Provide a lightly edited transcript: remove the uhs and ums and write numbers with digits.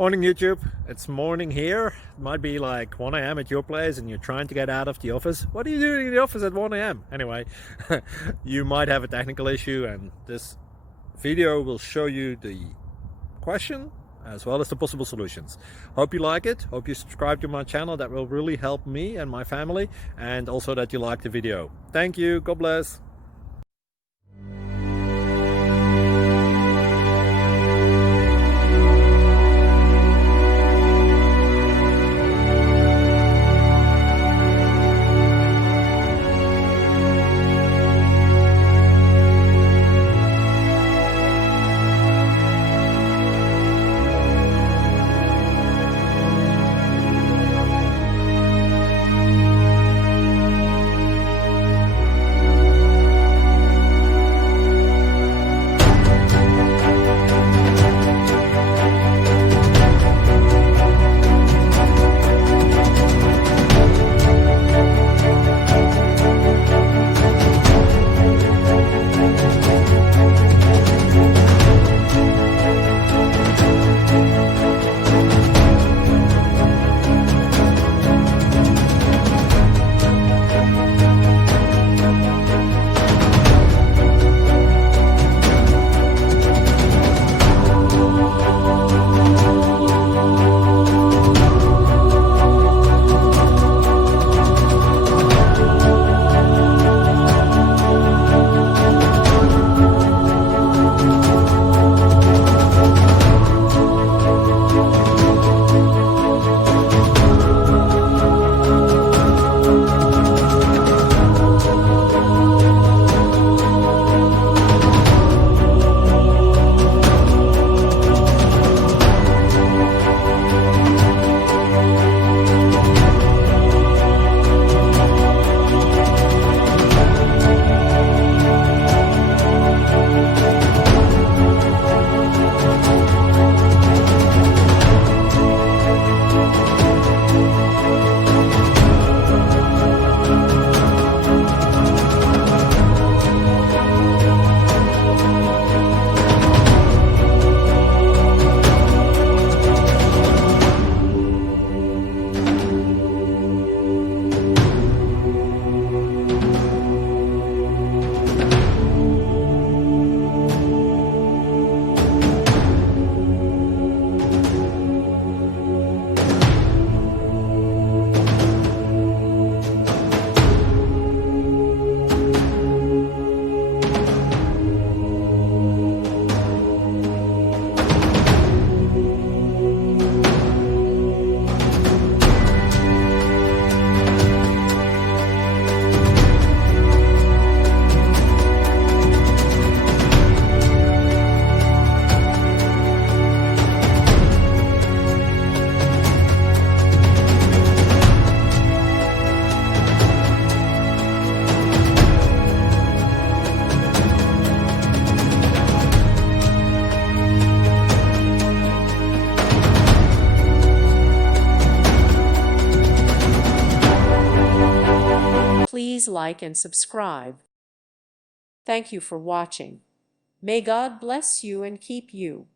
Morning YouTube, it's morning here. It might be like 1 a.m. at your place and you're trying to get out of the office. What are you doing in the office at 1 a.m.? Anyway, you might have a technical issue and this video will show you the question as well as the possible solutions. Hope you like it, hope you subscribe to my channel. That will really help me and my family, and also that you like the video. Thank you, God bless. Please like and subscribe. Thank you for watching. May God bless you and keep you.